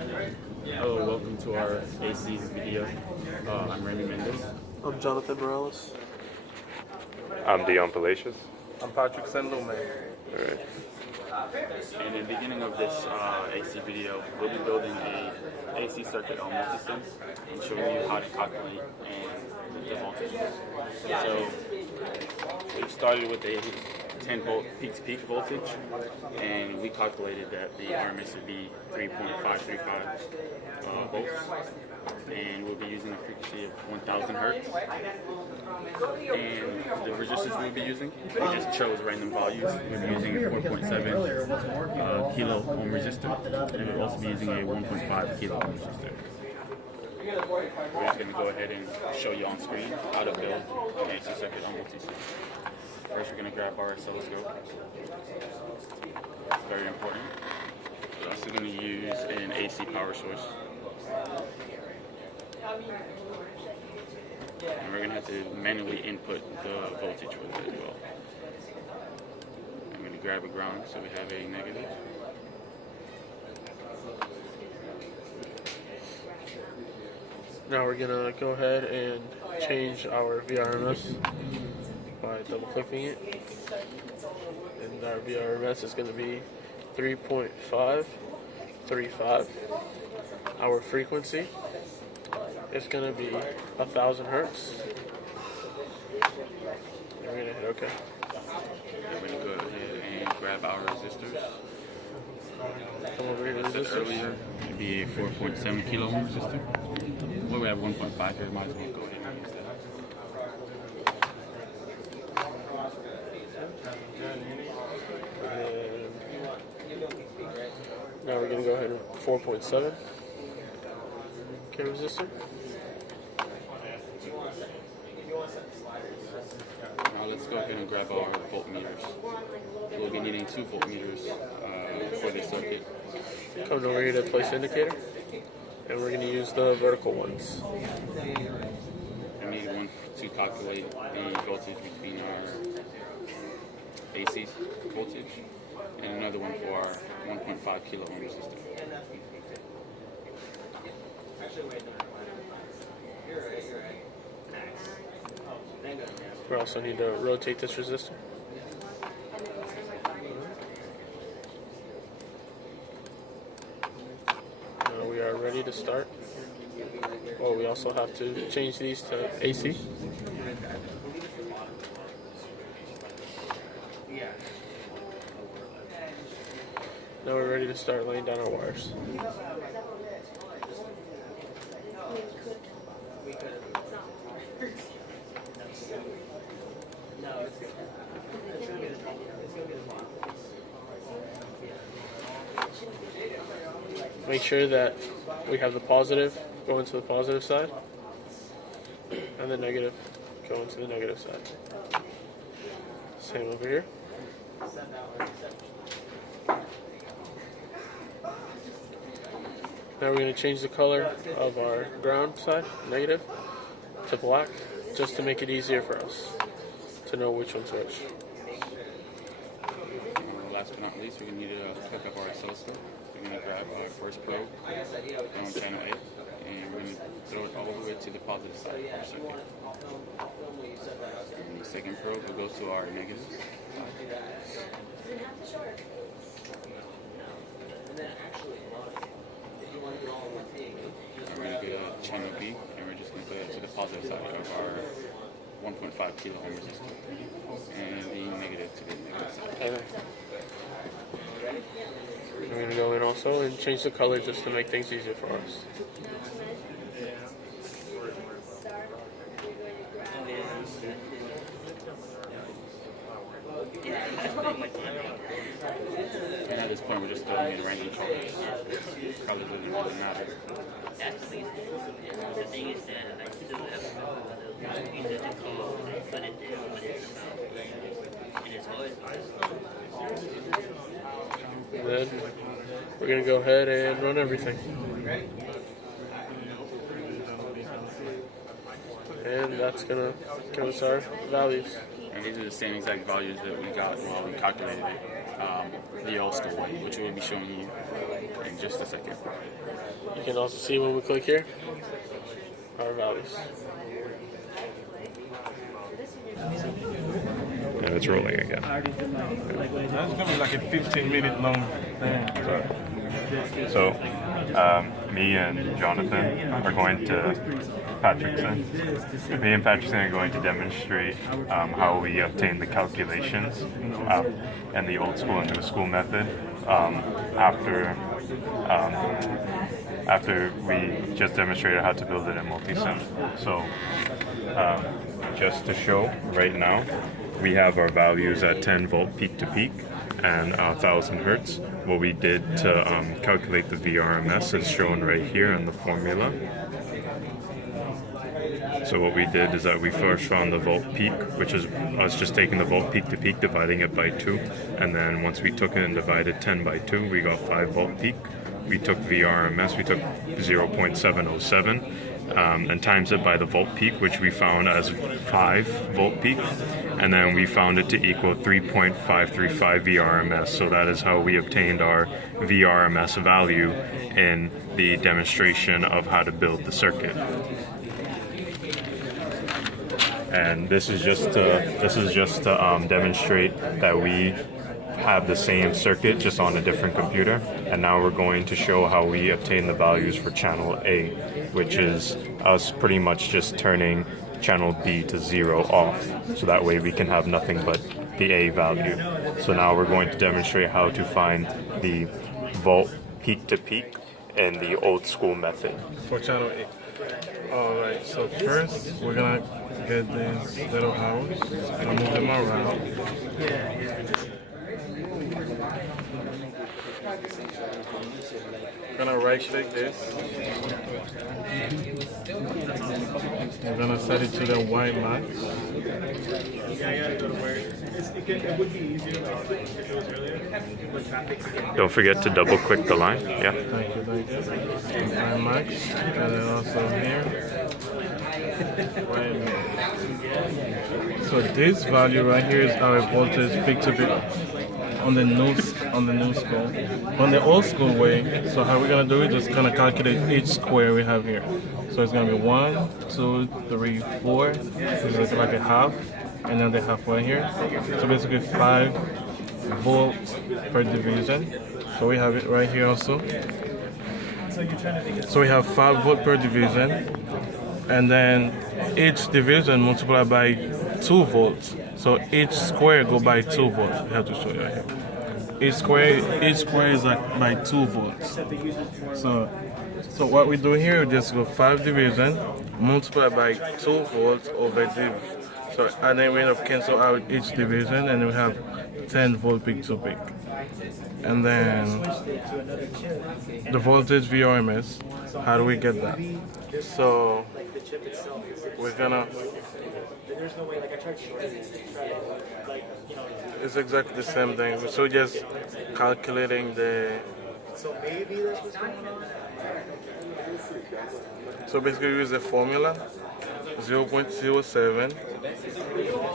Hello, welcome to our AC video. I'm Reymi Mendez. I'm Johnathan Morales. I'm Deion Palacious. I'm Patrickson Lume. All right. In the beginning of this AC video, we'll be building a AC circuit on Multisim and showing you how to calculate and the voltage. So we started with a 10 volt peak-to-peak voltage, and we calculated that the RMS would be 3.535 volts, and we'll be using a frequency of 1000 hertz. And the resistors we'll be using, we just chose random values. We'll be using a 4.7 kilo ohm resistor, and we'll also be using a 1.5 kilo ohm resistor. We're just going to go ahead and show you on screen how to build an AC circuit on Multisim. First, we're going to grab our oscilloscope. Very important. We're also going to use an AC power source. And we're going to have to manually input the voltage with it as well. I'm going to grab a ground so we have a negative. Now we're gonna go ahead and change our VRMS by double clicking it. And our VRMS is gonna be 3.535. Our frequency is gonna be 1000 hertz. And we're gonna hit OK. We're going to go ahead and grab our resistors. Come over here to As I said resistors. earlier, it would be a 4.7 kilo ohm resistor. Well, we have 1.5 here, might as well go ahead and use that. And now we're going to go ahead and 4.7 K resistor. Now let's go ahead and grab our voltmeters. We'll be needing 2 voltmeters for this circuit. Come over here to place indicator. And we're going to use the vertical ones. We need one to calculate the voltage between our AC voltage, and another one for our 1.5 kilo ohm resistor. We also need to rotate this resistor. Now we are ready to start. Oh, we also have to change these to AC. Now we're ready to start laying down our wires. Make sure that we have the positive going to the positive side and the negative going to the negative side. Same over here. Now we're going to change the color of our ground side, negative, to black, just to make it easier for us to know which one's which. Last but not least, we're going to need to hook up our oscilloscope. We're going to grab our first probe on channel 8, and we're going to throw it all the way to the positive side of our circuit. And the second probe will go to our negative side. We're going to go to channel B, and we're just going to go to the positive side of our 1.5 kilo ohm resistor, and the negative to the negative side. Okay. We're going to go in also and change the color just to make things easier for us. And at this point, we're just throwing in random colors. Colors doesn't really matter. And then we're going to go ahead and run everything. And that's going to give us our values. And these are the same exact values that we got while we calculated it the old school way, which we'll be showing you in just a second. You can also see when we click here our values. And it's rolling again. That's gonna be like a 15-minute long thing. So, me and Johnathan are going to Patrickson. Me and Patrickson are going to demonstrate how we obtain the calculations and the old school and new school method after we just demonstrated how to build it in Multisim. So, just to show right now, we have our values at 10 volt peak to peak and 1000 hertz. What we did to calculate the VRMS is shown right here in the formula. So what we did is that we first found the volt peak, which is us just taking the volt peak to peak, dividing it by 2, and then once we took it and divided 10 by 2, we got 5 volt peak. We took VRMS, we took 0.707, and times it by the volt peak, which we found as 5 volt peak, and then we found it to equal 3.535 VRMS. So that is how we obtained our VRMS value in the demonstration of how to build the circuit. And this is just to demonstrate that we have the same circuit just on a different computer. And now we're going to show how we obtain the values for channel A, which is us pretty much just turning channel B to 0 off, so that way we can have nothing but the A value. So now we're going to demonstrate how to find the volt peak to peak in the old school method. For channel A. Alright, so first we're gonna get these little hours and move them around. We're gonna right click this. We're gonna set it to the Y max. Don't forget to double click the line. Yeah. Thank you. Y max. And then also here. Y max. So this value right here is our voltage peak to peak on the new school. On the old school way, so how we're gonna do it, just gonna calculate each square we have here. So it's gonna be 1, 2, 3, 4. So it's like a half, and then the half right here. So basically 5 volts per division. So we have it right here also. So we have 5 volts per division, and then each division multiplied by 2 volts. So each square go by 2 volts. We have to show you right here. Each square is like by 2 volts. So what we do here, we just go 5 division multiplied by 2 volts over div. So and then we end up cancel out each division, and we have 10 volt peak to peak. And then the voltage VRMS. How do we get that? So we're gonna. It's exactly the same thing. So just calculating the. So basically, we use the formula 0.07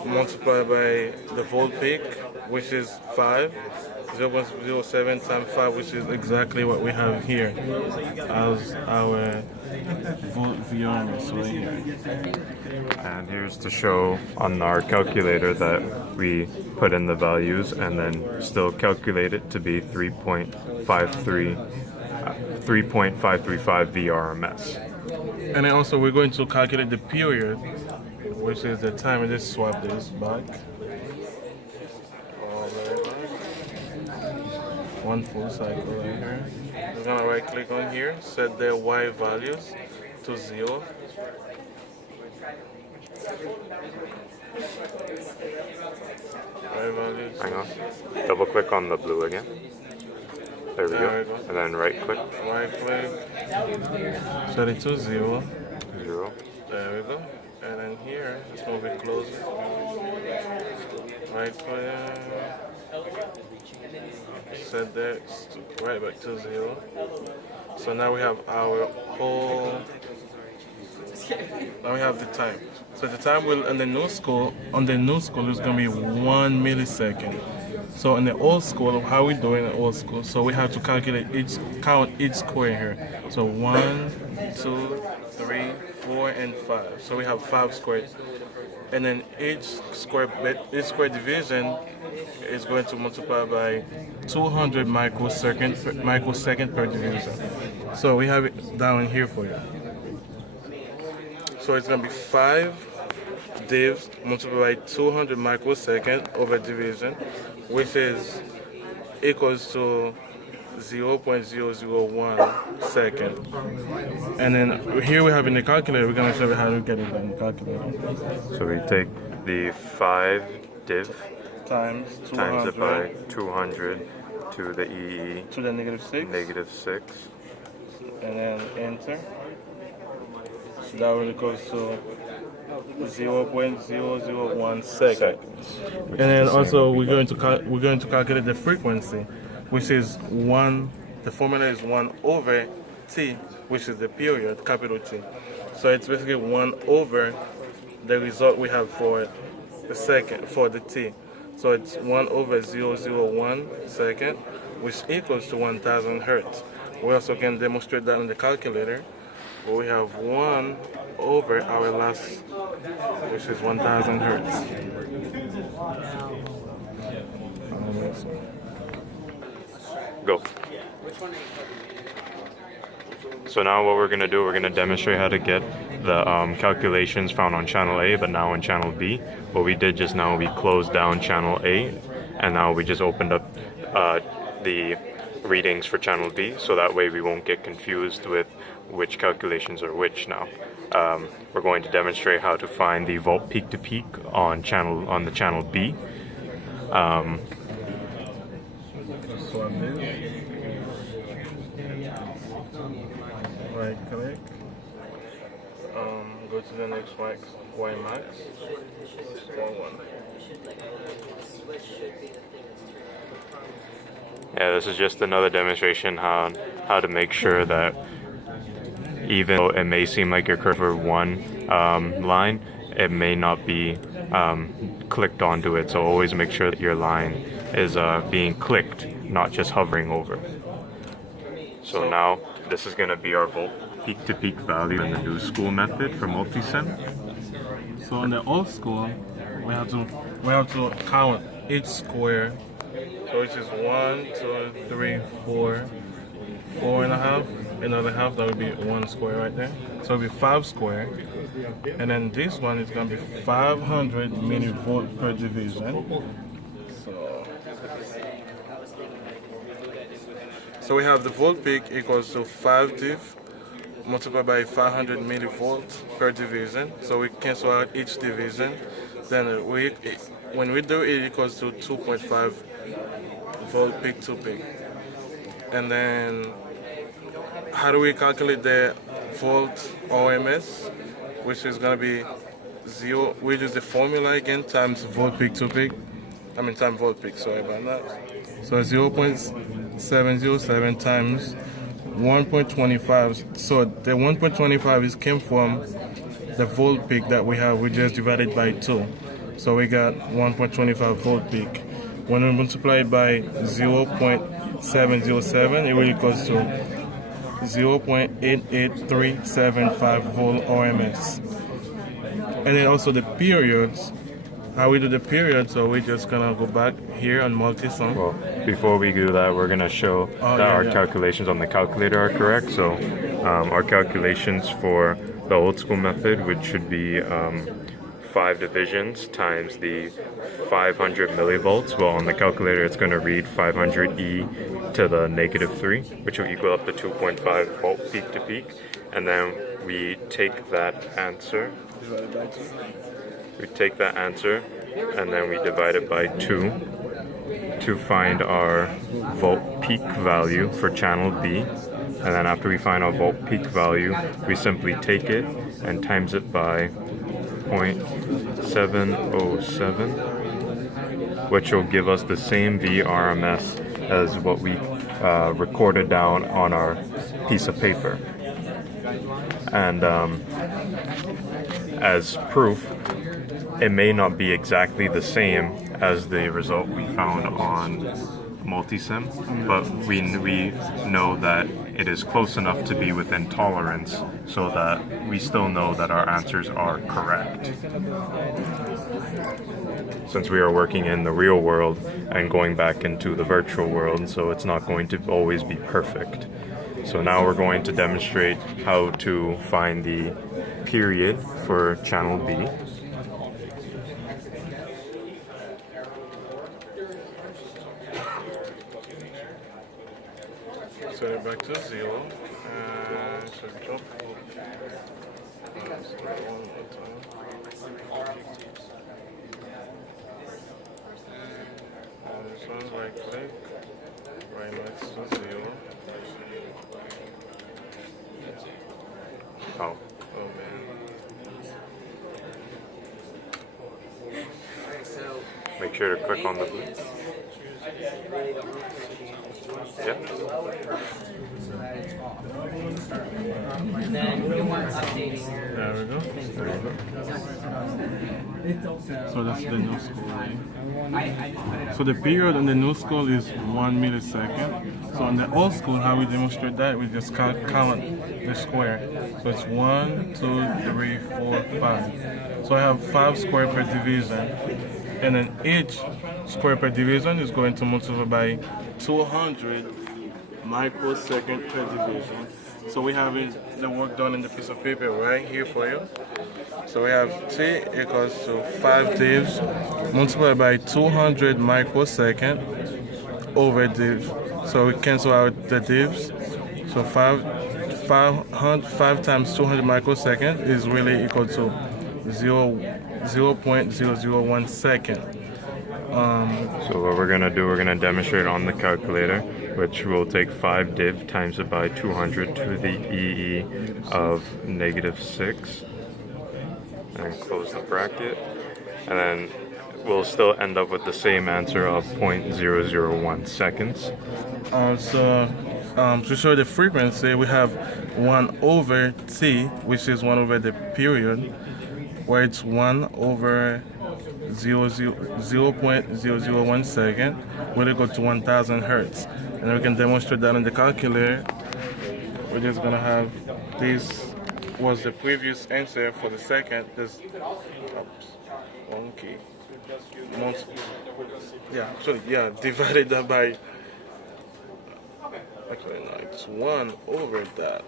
multiplied by the volt peak, which is 5. 0.07 times 5, which is exactly what we have here as our volt VRMS right here. And here's to show on our calculator that we put in the values and then still calculate it to be 3.535 VRMS. And then also we're going to calculate the period, which is the time. And just swap this back. All the way back. One full cycle right here. We're gonna right click on here, set the Y values to 0. Y values. Hang on. Double click on the blue again. There we go. And then right click. Right click. Set it to 0. 0. There we go. And then here, let's move it closer. Right click. Set that right back to 0. So now we have our whole. Now we have the time. So the time will on the new school is gonna be 1 millisecond. So in the old school, how we do it in the old school? So we have to count each square here. So 1, 2, 3, 4, and 5. So we have 5 squares. And then each square division is going to multiply by 200 microsecond per division. So we have it down here for you. So it's going to be 5 divs multiplied by 200 microsecond over division, which is equals to 0.001 second. And then here we have in the calculator, we're going to show you how to get it in the calculator. So we take the 5 div Times it by 200 to the EE to the negative 6. And then enter. So that really goes to 0.001 second. And then also we're going to calculate the frequency, which is 1. The formula is 1 over t, which is the period, capital T. So it's basically 1 over the result we have for the second, for the t. So it's 1 over 001 second, which equals to 1000 hertz. We also can demonstrate that on the calculator, where we have 1 over our last, which is 1000 hertz. Go. So now what we're going to do, we're going to demonstrate how to get the calculations found on channel A, but now on channel B. What we did just now, we closed down channel A, and now we just opened up the readings for channel B, so that way we won't get confused with which calculations are which now. We're going to demonstrate how to find the volt peak to peak on the channel B. Right click. Go to the next Y max. 1. Yeah, this is just another demonstration how to make sure that even though it may seem like you're curved for one line, it may not be clicked onto it. So always make sure that your line is being clicked, not just hovering over. So now this is going to be our volt peak to peak value in the new school method for Multisim. So in the old school, we have to count each square. So which is 1, 2, 3, 4, 4.5, another half. That would be 1 square right there. So it'll be 5 square. And then this one is going to be 500 millivolt per division. So we have the volt peak equals to 5 div multiplied by 500 millivolts per division. So we cancel out each division. Then when we do it equals to 2.5 volt peak to peak. And then how do we calculate the volt OMS, which is going to be 0? We use the formula again, times volt peak to peak. Time volt peak, sorry about that. So 0.707 times 1.25. So the 1.25 came from the volt peak that we have. We just divided by 2. So we got 1.25 volt peak. When we multiply it by 0.707, it really goes to 0.88375 volt OMS. And then also the periods. How we do the period, so we're just gonna go back here on Multisim. Well, before we do that, we're gonna show that our calculations on the calculator are correct. So our calculations for the old school method, which should be 5 divisions times the 500 millivolts. Well, on the calculator, it's gonna read 500 e to the -3, which will equal up to 2.5 volt peak to peak. And then we take that answer. We take that answer and then we divide it by 2 to find our volt peak value for channel B. And then after we find our volt peak value, we simply take it and times it by 0.707, which will give us the same VRMS as what we recorded down on our piece of paper. And as proof, it may not be exactly the same as the result we found on Multisim, but we know that it is close enough to be within tolerance so that we still know that our answers are correct. Since we are working in the real world and going back into the virtual world, so it's not going to always be perfect. So now we're going to demonstrate how to find the period for channel B. Set it back to 0 and should drop. One more time. And this one, right click, right next to 0. Oh. Oh man. Make sure to click on the blue. Yep. There we go. So that's the new school way. So the period on the new school is 1 millisecond. So on the old school, how we demonstrate that, we just count the square. So it's 1, 2, 3, 4, 5. So I have 5 square per division. And then each square per division is going to multiply by 200 microsecond per division. So we have the work done in the piece of paper right here for you. So we have T equals to 5 divs multiplied by 200 microsecond over div. So we cancel out the divs. So 5 times 200 microsecond is really equal to 0.001 second. So what we're going to do, we're going to demonstrate on the calculator, which will take 5 div times it by 200 to the EE of -6. And close the bracket. And then we'll still end up with the same answer of 0.001 seconds. To show the frequency, we have 1 over T, which is 1 over the period, where it's 1 over 0.001 second, will equal to 1000 hertz. And we can demonstrate that on the calculator. We're just gonna have this was the previous answer for the second. This one key. Divided that by, actually no, it's 1 over that.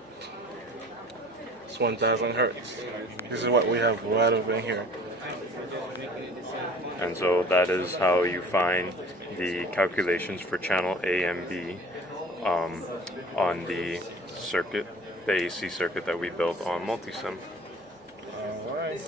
It's 1000 hertz. This is what we have right over here. And so that is how you find the calculations for channel A and B on the circuit, the AC circuit that we built on Multisim. All right.